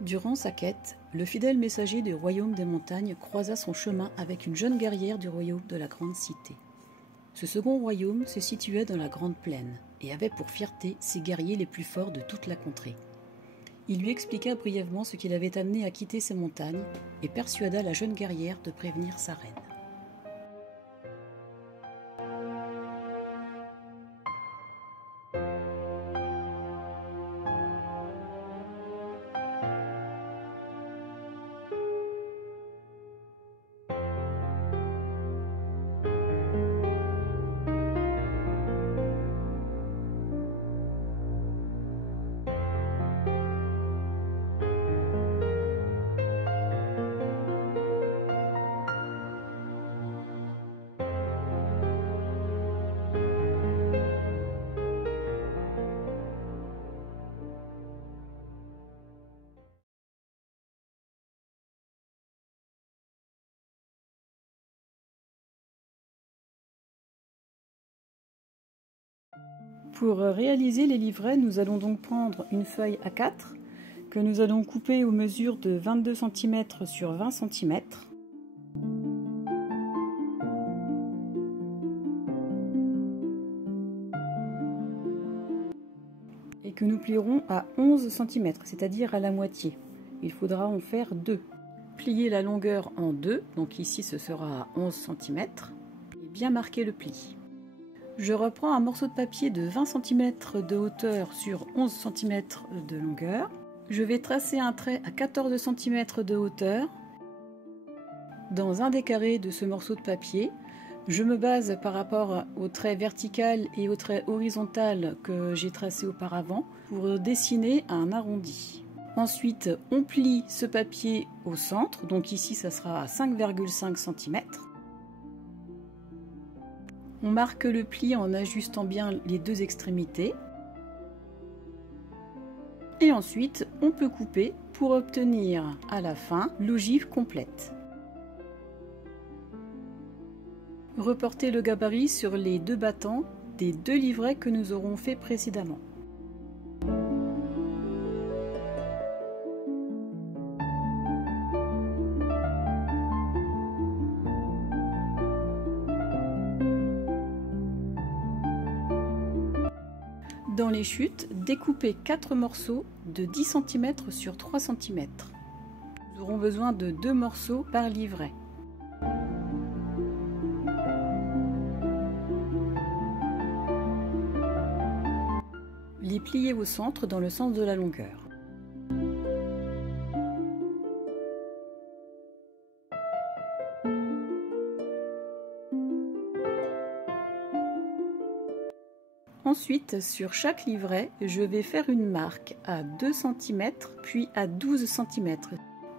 Durant sa quête, le fidèle messager du royaume des montagnes croisa son chemin avec une jeune guerrière du royaume de la grande cité. Ce second royaume se situait dans la grande plaine et avait pour fierté ses guerriers les plus forts de toute la contrée. Il lui expliqua brièvement ce qui l'avait amené à quitter ces montagnes et persuada la jeune guerrière de prévenir sa reine. Pour réaliser les livrets, nous allons donc prendre une feuille A4 que nous allons couper aux mesures de 22 cm sur 20 cm. Et que nous plierons à 11 cm, c'est-à-dire à la moitié. Il faudra en faire 2. Plier la longueur en 2, donc ici ce sera à 11 cm, et bien marquer le pli. Je reprends un morceau de papier de 20 cm de hauteur sur 11 cm de longueur. Je vais tracer un trait à 14 cm de hauteur. Dans un des carrés de ce morceau de papier, je me base par rapport au trait vertical et au trait horizontal que j'ai tracé auparavant pour dessiner un arrondi. Ensuite, on plie ce papier au centre, donc ici ça sera à 5,5 cm. On marque le pli en ajustant bien les deux extrémités. Et ensuite, on peut couper pour obtenir à la fin l'ogive complète. Reportez le gabarit sur les deux battants des deux livrets que nous aurons fait précédemment. Dans les chutes, découpez 4 morceaux de 10 cm sur 3 cm. Nous aurons besoin de 2 morceaux par livret. Les plier au centre dans le sens de la longueur. Ensuite, sur chaque livret, je vais faire une marque à 2 cm puis à 12 cm.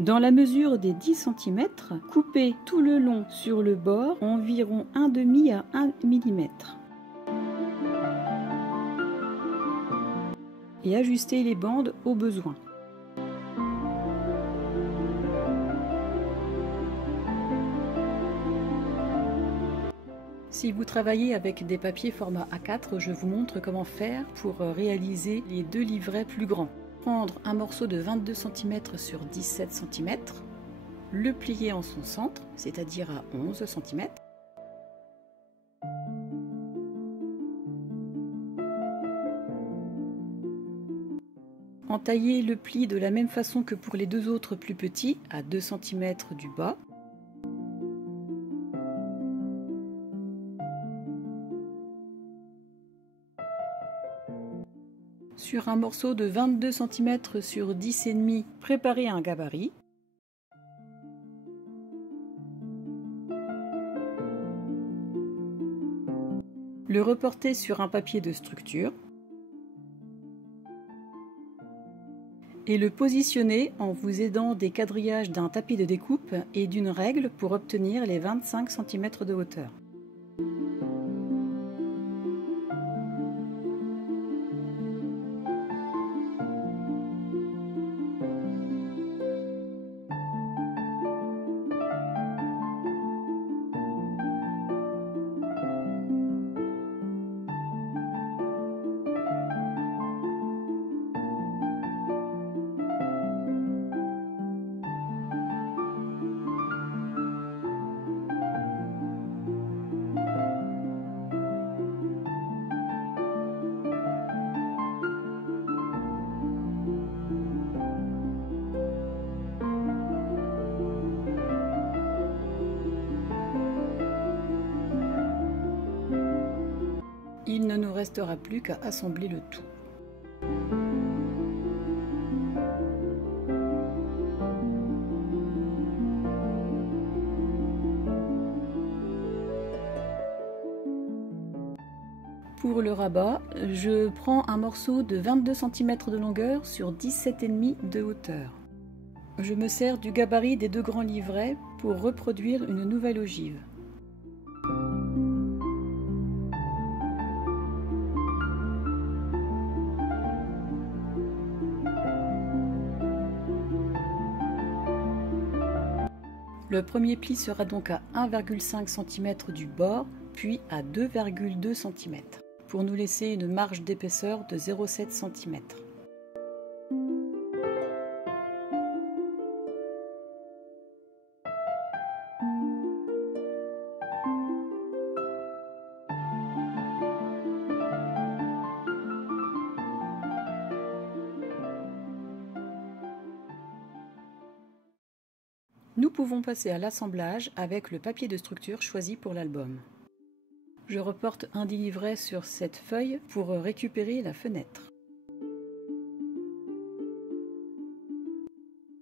Dans la mesure des 10 cm, coupez tout le long sur le bord environ 1,5 à 1 mm. Et ajustez les bandes au besoin. Si vous travaillez avec des papiers format A4, je vous montre comment faire pour réaliser les deux livrets plus grands. Prendre un morceau de 22 cm sur 17 cm, le plier en son centre, c'est-à-dire à 11 cm. Entailler le pli de la même façon que pour les deux autres plus petits, à 2 cm du bas. Sur un morceau de 22 cm sur 10,5, préparez un gabarit. Le reporter sur un papier de structure. Et le positionner en vous aidant des quadrillages d'un tapis de découpe et d'une règle pour obtenir les 25 cm de hauteur. restera plus qu'à assembler le tout. Pour le rabat, je prends un morceau de 22 cm de longueur sur 17,5 de hauteur. Je me sers du gabarit des deux grands livrets pour reproduire une nouvelle ogive. Le premier pli sera donc à 1,5 cm du bord, puis à 2,2 cm, pour nous laisser une marge d'épaisseur de 0,7 cm. Nous pouvons passer à l'assemblage avec le papier de structure choisi pour l'album. Je reporte un des livrets sur cette feuille pour récupérer la fenêtre.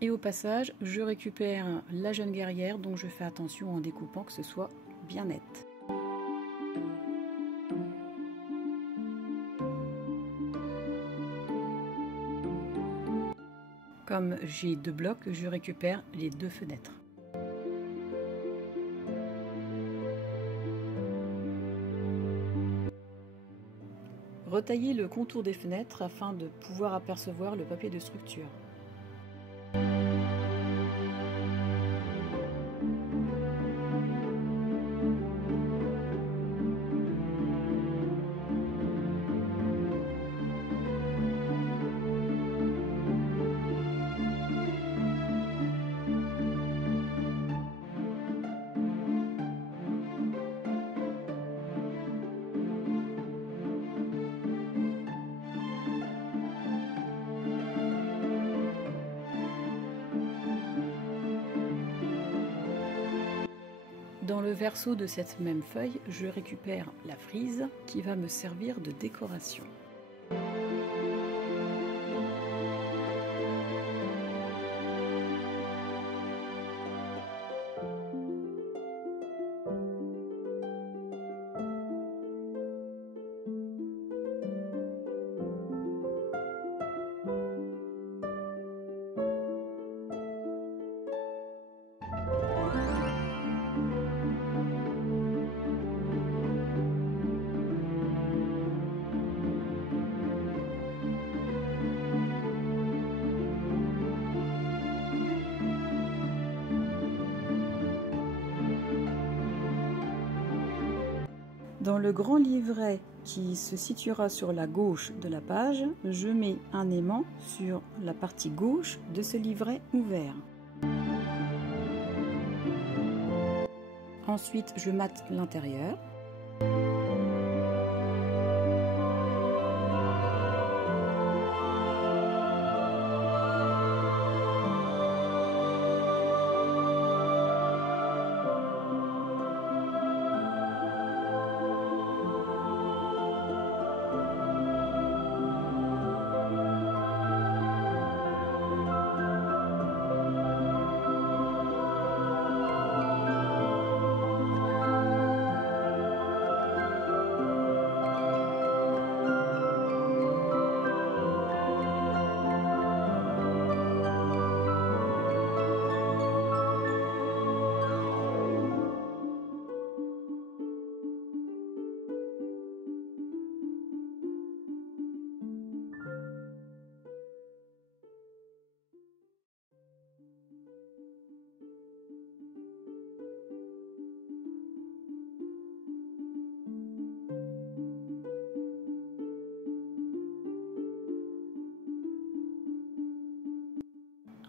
Et au passage, je récupère la jeune guerrière dont je fais attention en découpant que ce soit bien net. Comme j'ai deux blocs, je récupère les deux fenêtres. Retaillez le contour des fenêtres afin de pouvoir apercevoir le papier de structure. Dans le verso de cette même feuille, je récupère la frise qui va me servir de décoration. Dans le grand livret qui se situera sur la gauche de la page, je mets un aimant sur la partie gauche de ce livret ouvert. Ensuite, je mate l'intérieur.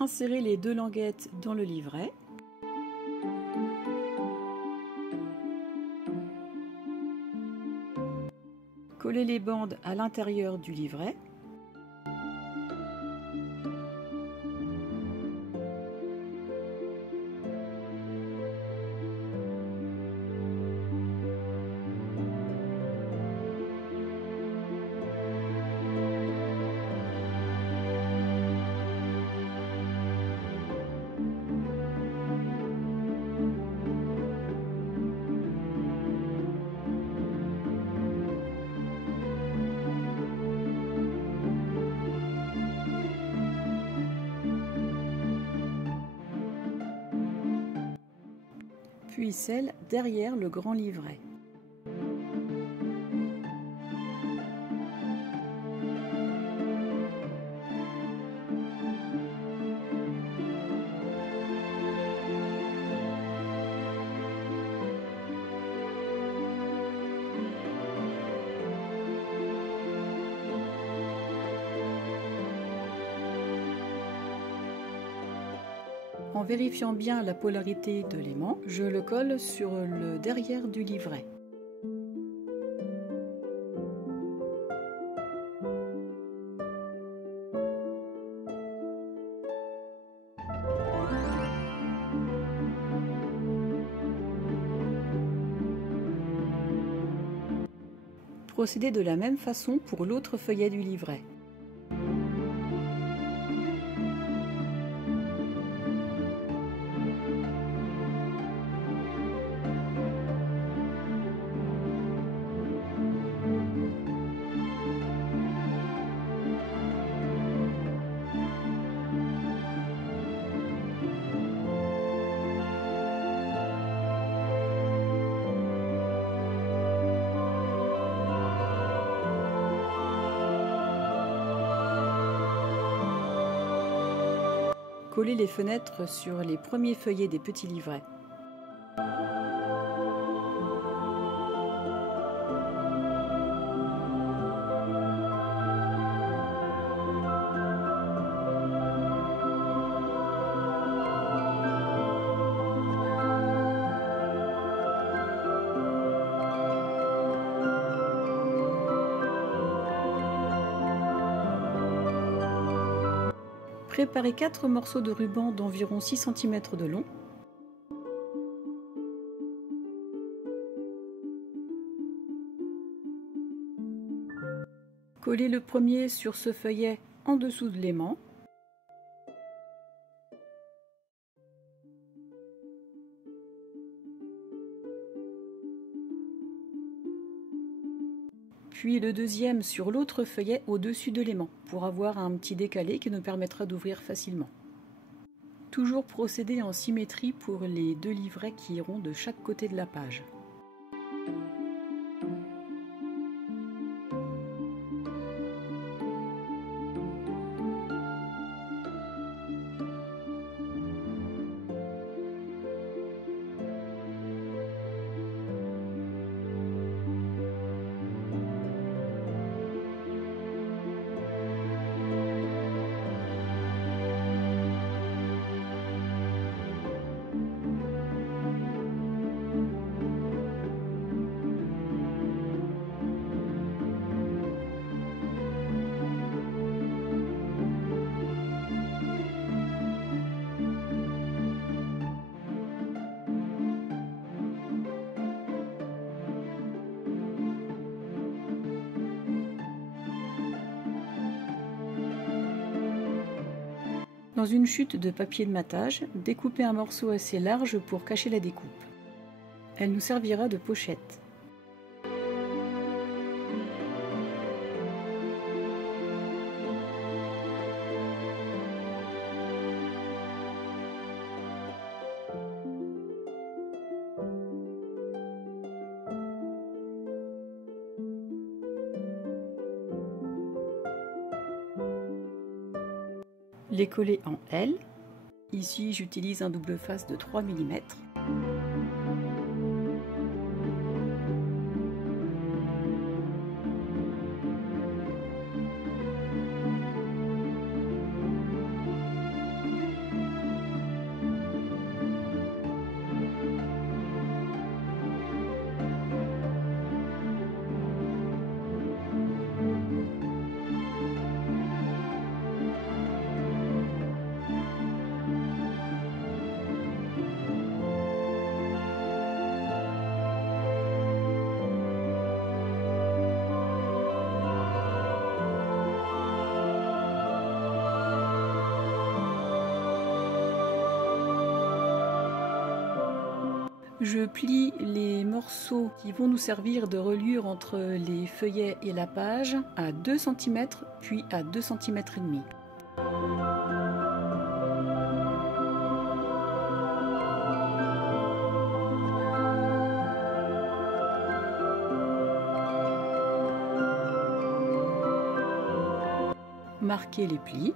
Insérez les deux languettes dans le livret. Collez les bandes à l'intérieur du livret. puis celle derrière le grand livret. En vérifiant bien la polarité de l'aimant, je le colle sur le derrière du livret. Procédez de la même façon pour l'autre feuillet du livret. Collez les fenêtres sur les premiers feuillets des petits livrets. Préparez 4 morceaux de ruban d'environ 6 cm de long. Collez le premier sur ce feuillet en dessous de l'aimant. Puis le deuxième sur l'autre feuillet au-dessus de l'aimant, pour avoir un petit décalé qui nous permettra d'ouvrir facilement. Toujours procéder en symétrie pour les 2 livrets qui iront de chaque côté de la page. Dans une chute de papier de matage, découpez un morceau assez large pour cacher la découpe. Elle nous servira de pochette. Les coller en L. Ici, j'utilise un double face de 3 mm. Je plie les morceaux qui vont nous servir de reliure entre les feuillets et la page à 2 cm puis à 2 cm et demi. marquer les plis.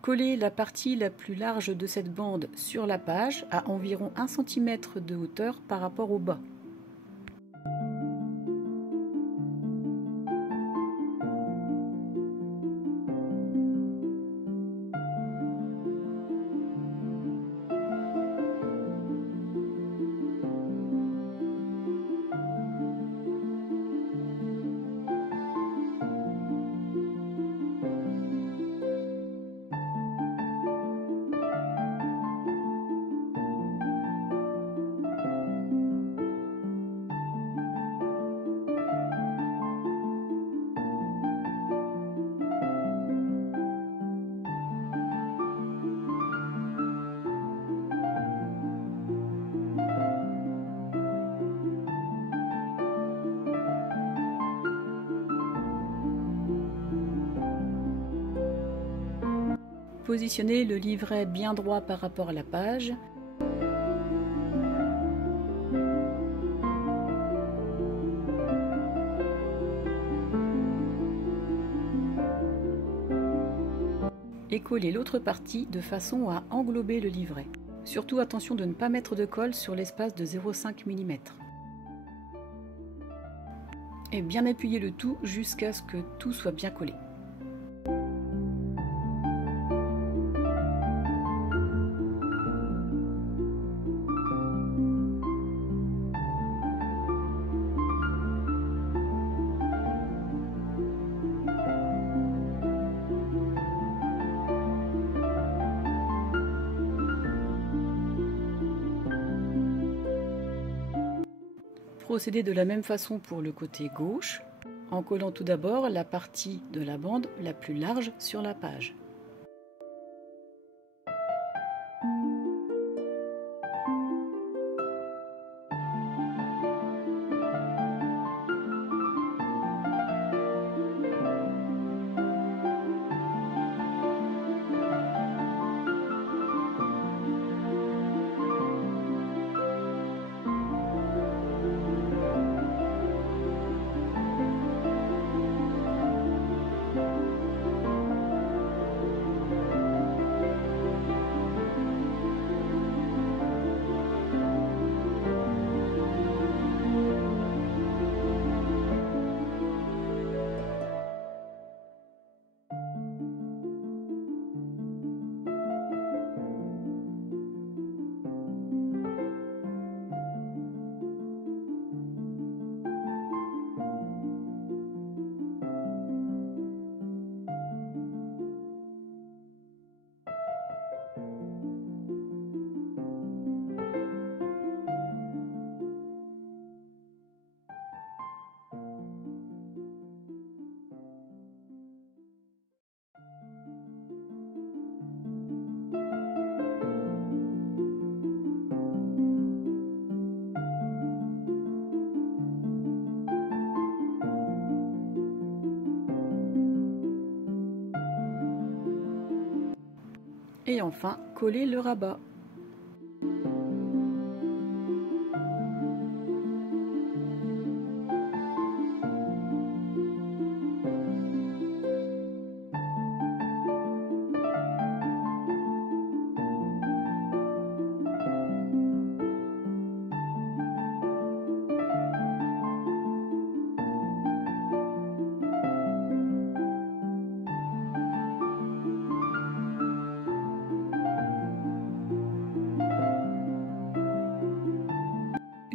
Coller la partie la plus large de cette bande sur la page à environ 1 cm de hauteur par rapport au bas. Positionnez le livret bien droit par rapport à la page. Et collez l'autre partie de façon à englober le livret. Surtout attention de ne pas mettre de colle sur l'espace de 0,5 mm. Et bien appuyer le tout jusqu'à ce que tout soit bien collé. Procédez de la même façon pour le côté gauche, en collant tout d'abord la partie de la bande la plus large sur la page. Et enfin, collez le rabat.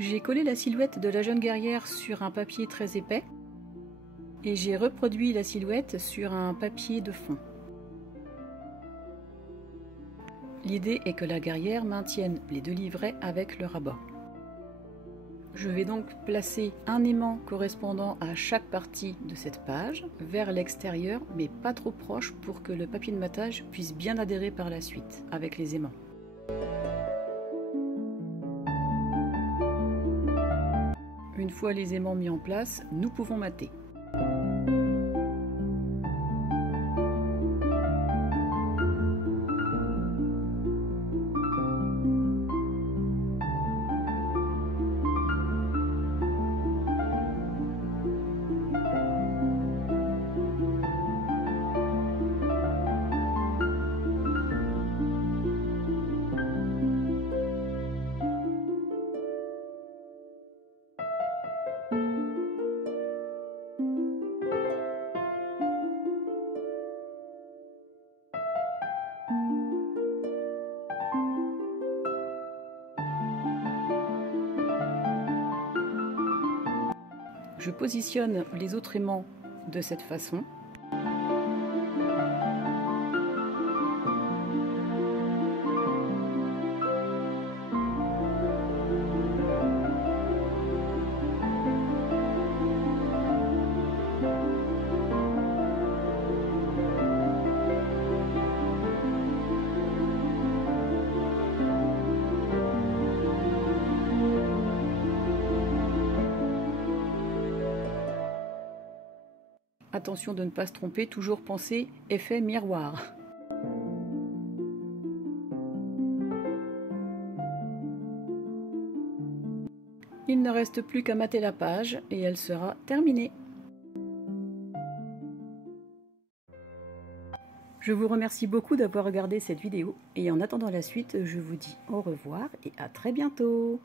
J'ai collé la silhouette de la jeune guerrière sur un papier très épais et j'ai reproduit la silhouette sur un papier de fond. L'idée est que la guerrière maintienne les deux livrets avec le rabat. Je vais donc placer un aimant correspondant à chaque partie de cette page vers l'extérieur, mais pas trop proche pour que le papier de matage puisse bien adhérer par la suite avec les aimants. Une fois les aimants mis en place, nous pouvons mater. Je positionne les autres aimants de cette façon. Attention de ne pas se tromper, toujours penser effet miroir. Il ne reste plus qu'à mater la page et elle sera terminée. Je vous remercie beaucoup d'avoir regardé cette vidéo et en attendant la suite, je vous dis au revoir et à très bientôt.